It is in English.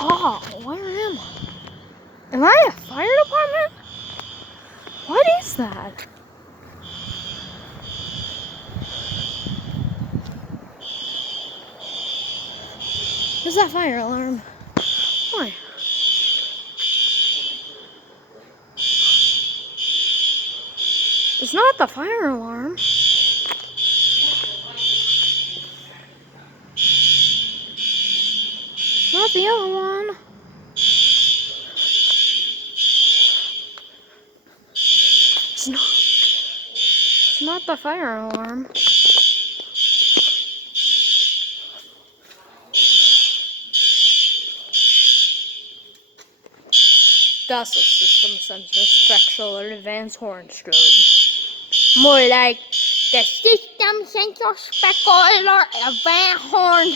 Oh, where am I? Am I a fire department? What is that? Where's that fire alarm? Why? It's not the fire alarm. It's not the other one. It's not the fire alarm. That's a system sensor spectral advanced horn strobe. More like the system sensor spectral advanced horn